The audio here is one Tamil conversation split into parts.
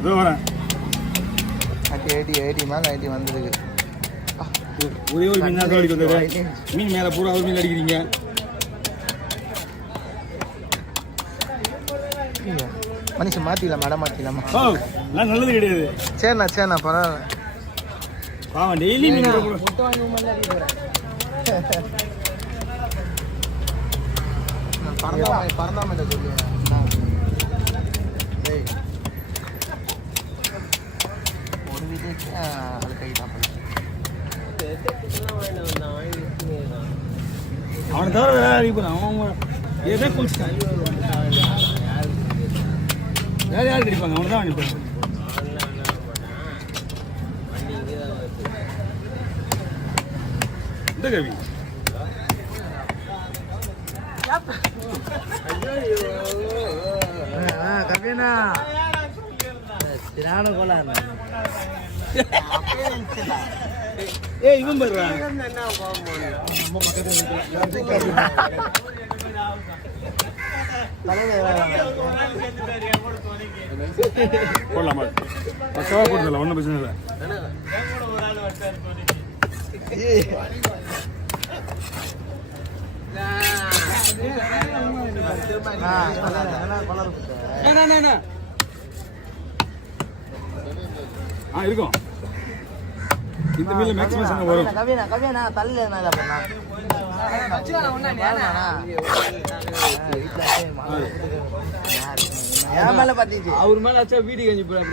இதோ வரேன். 80 மேலே 80 வந்துருக்கு. ஒரே ஒரு மீன் தான் அடிக்க வந்தது. மீன் மேலே பூரா ஒரு மீன் அடிக்கிறீங்க. மனுஷன் மாற்றிக்கலாமா இடம் மாற்றிக்கலாமா? ஓ நான் நல்லது கிடையாது. சரிண்ணா பரவாயில்ல. பாவம் டெய்லி மீன் பறந்தாம சொல்லுவேன். ஒரு வீட்டுக்கு அது கை தான் அவனை தவிர வேற அடிப்பான். அவன் ஏதோ குளிச்சுட்டான். வேற யாருக்கு அடிப்பாங்க? அவனை தான் அனுப்பாங்க. இந்த கவி கவியனா இவன் போடுறான். போடலாமா? பக்கவா போட்டுல ஒன்றும் பிரச்சனை இல்லை. இருக்கும். இந்த மீன்ல மேக்ஸிமம் வரும். கவியனா தள்ளு என் மேல பாத்தீங்க. அவர் மேல ஆச்சா வீடு கஞ்சி போய்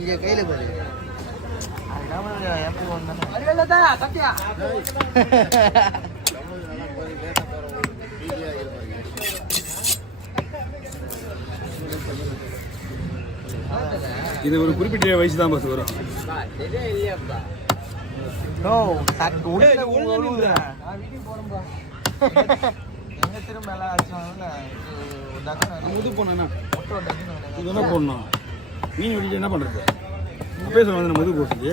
இங்க கையில பாரு. இது ஒரு குறிப்பிட்ட வயசு தான் பஸ் வரும். முது போனா இது என்ன போடணும்? மீன் வெடிச்சு என்ன பண்றது? அப்பயே சொல்ல முது போட்டு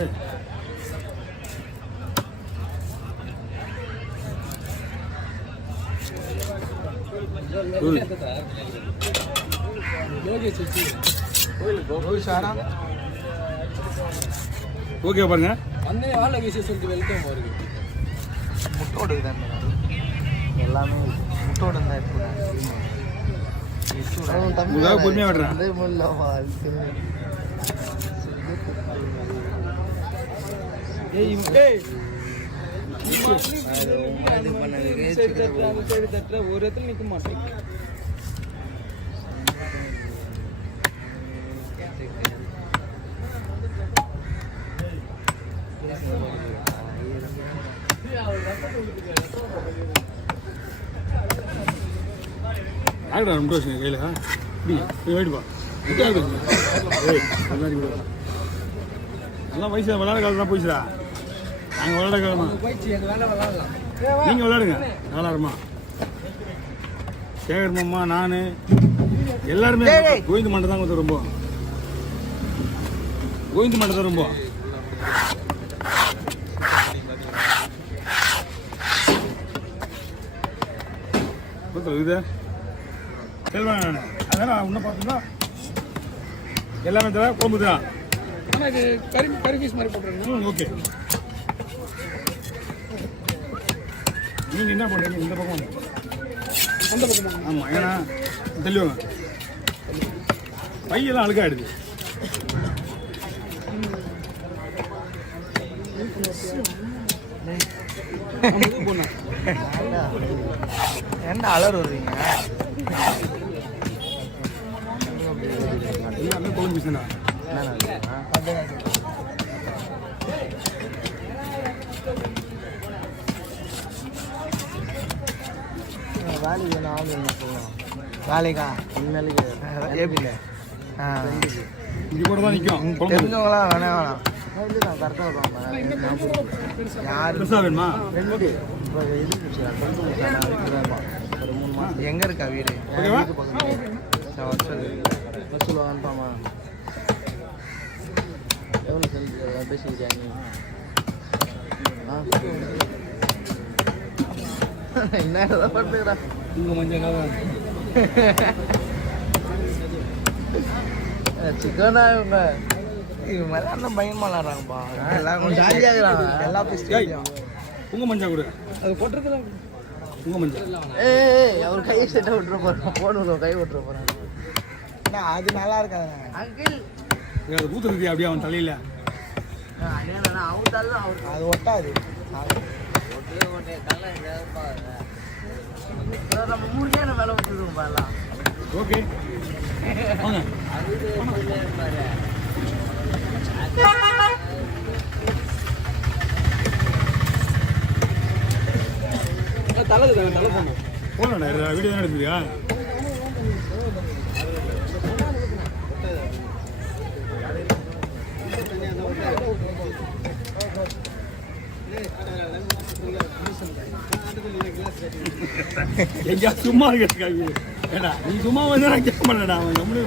ஓகே பாருங்க. முட்டோடு எல்லாமே முட்டோடு பொறுமையா விடுறேன். ஒரு இடத்துல நிக்க மாட்டேன். ஆகிடா ரொம்ப கையில் வேடுப்பா. எல்லாம் வயசு விளையாட காலம் தான் போயிடுச்சுடா. நாங்கள் விளையாட காலமா நீங்கள் விளையாடுங்க. விளையாடுமா சேகர் மாமா நான் எல்லாருமே கோவிந்த மண்டை தான் கொஞ்சம் ரொம்ப கோவிந்த மண்டை தான் ரொம்ப இது செல்வாங்க. நான் அதான் இன்னும் பார்த்தோம்னா எல்லாமே தர குழம்பு தான். ஆனால் இது கறி பீஸ் மாதிரி போட்டுருங்க. ஓகே. நீங்கள் என்ன பண்ணுறீங்க? இந்த பக்கம் அந்த பக்கமா? ஆமாம். ஏன்னா தெளிவாங்க பையெல்லாம் அழுக்காயிடுது. என்ன அலர் வருவீங்க? எல்லாமே குழம்பு பீஸ்ண்ணா. வேலைக்கு வேணும் ஆள் வேணும் சொல்லலாம். வேலைக்கா இந்நாளைக்கு ஏபியில் இங்கே கூட தான் நிற்கும். தெரிஞ்சவங்களாம் வேணாம் நான் கரெக்டாக யார் பெருசாக வேணுமா? ரெண்டு இப்போ இது ஒரு 3 மாதம். எங்கே இருக்கா வீடு? வசூல் வாங்கப்பாமா? எவ்வளோ செல் பேசிக்கிறியா நீ? என்ன படுத்துக்கிறா இங்கே மஞ்சள் சிக்கனா இவங்க மேலே பயமா விளாட்றாங்கப்பா எல்லாம் கொஞ்சம் ஜாலியாக இருக்கிறாங்க எல்லா பிஸ்டையும் உங்க மஞ்சா கொடு. அது கொட்டுறதுல உங்க மஞ்சா. ஏய் அவர் கை செட்டை விட்டுற போகிறோம் போன கை விட்டுற போகிறாங்க அது நல்லா இருக்காது அங்கிள் அது ஊத்துறது அப்படியே அவன் தலையில அது ஒட்டாது நம்ம 3 கேன மேலே விட்டுருவோம் பாருலாம். ஓகே வாங்க. தலை போகணும். போடா வீடியோ தான் எடுத்துறியா? எங்கேயா சும்மா இருக்காங்க. ஏடா நீ சும்மா வந்து நான் கேட்க மாட்டேடா அவன் நம்மளே.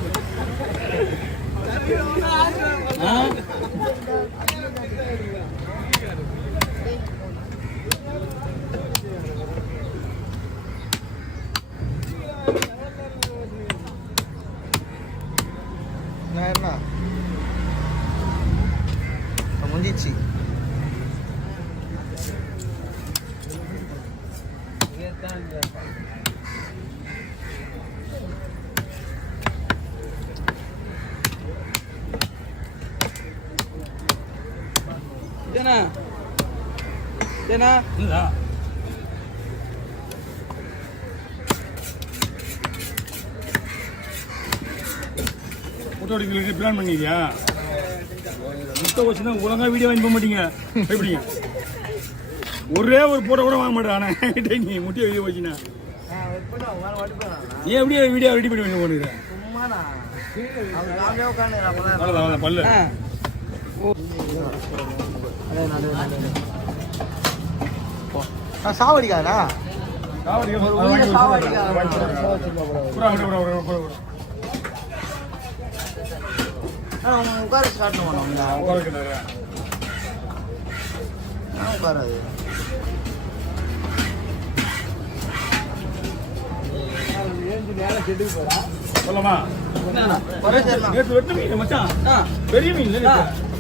என்ன முடிஞ்சிச்சு. தேனா தேனா இல்ல போட்டோ எடுக்கிறதுக்கு பிளான் பண்ணிக்கியா? முட்டை வச்சுன்னா ஒழுங்கா வீடியோ வாங்கி போக மாட்டீங்க. எப்படிங்க ஒரே ஒரு போட்டோ கூட வாங்க மாட்டேன். ஆனால் நீ முட்டையை வீடியோ வச்சுனா நீ எப்படியே வீடியோ ரெடி பண்ணி போடுங்க. பல்லு சாவடிக்காதா உட்கார காட்டணும் உட்காராது. சொல்லமா நேற்று வெட்டு மீன் மச்சான். பெரிய மீன்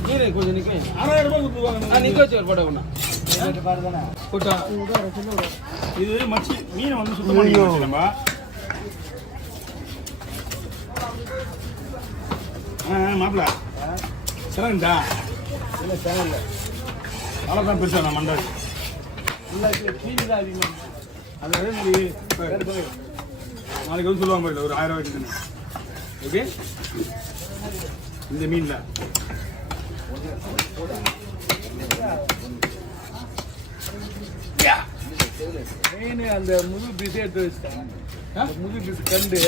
நீரே கொஞ்சம் நிக்க 6000 ரூபாய் கொடுத்துருவாங்க. நிக்க வச்சு ஒரு படம் ஒண்ணா போட்டா இது மச்சி மீனை வந்து சுத்தம் பண்ணி நம்ம மாப்பிள்ள சிறந்தா இல்லை சேனல்ல அவ்வளோதான் பெருசா நான் மண்டாது இல்லை கீழே தான் அதிகமாக. அது அதே மாதிரி நாளைக்கு வந்து சொல்லுவாங்க பாருங்க ஒரு 1000 ரூபாய்க்கு. ஓகே இந்த மீன்ல மெயின் அந்த முழு பீஸே எடுத்து வச்சுட்டாங்க. முழு பீஸ் கண்டு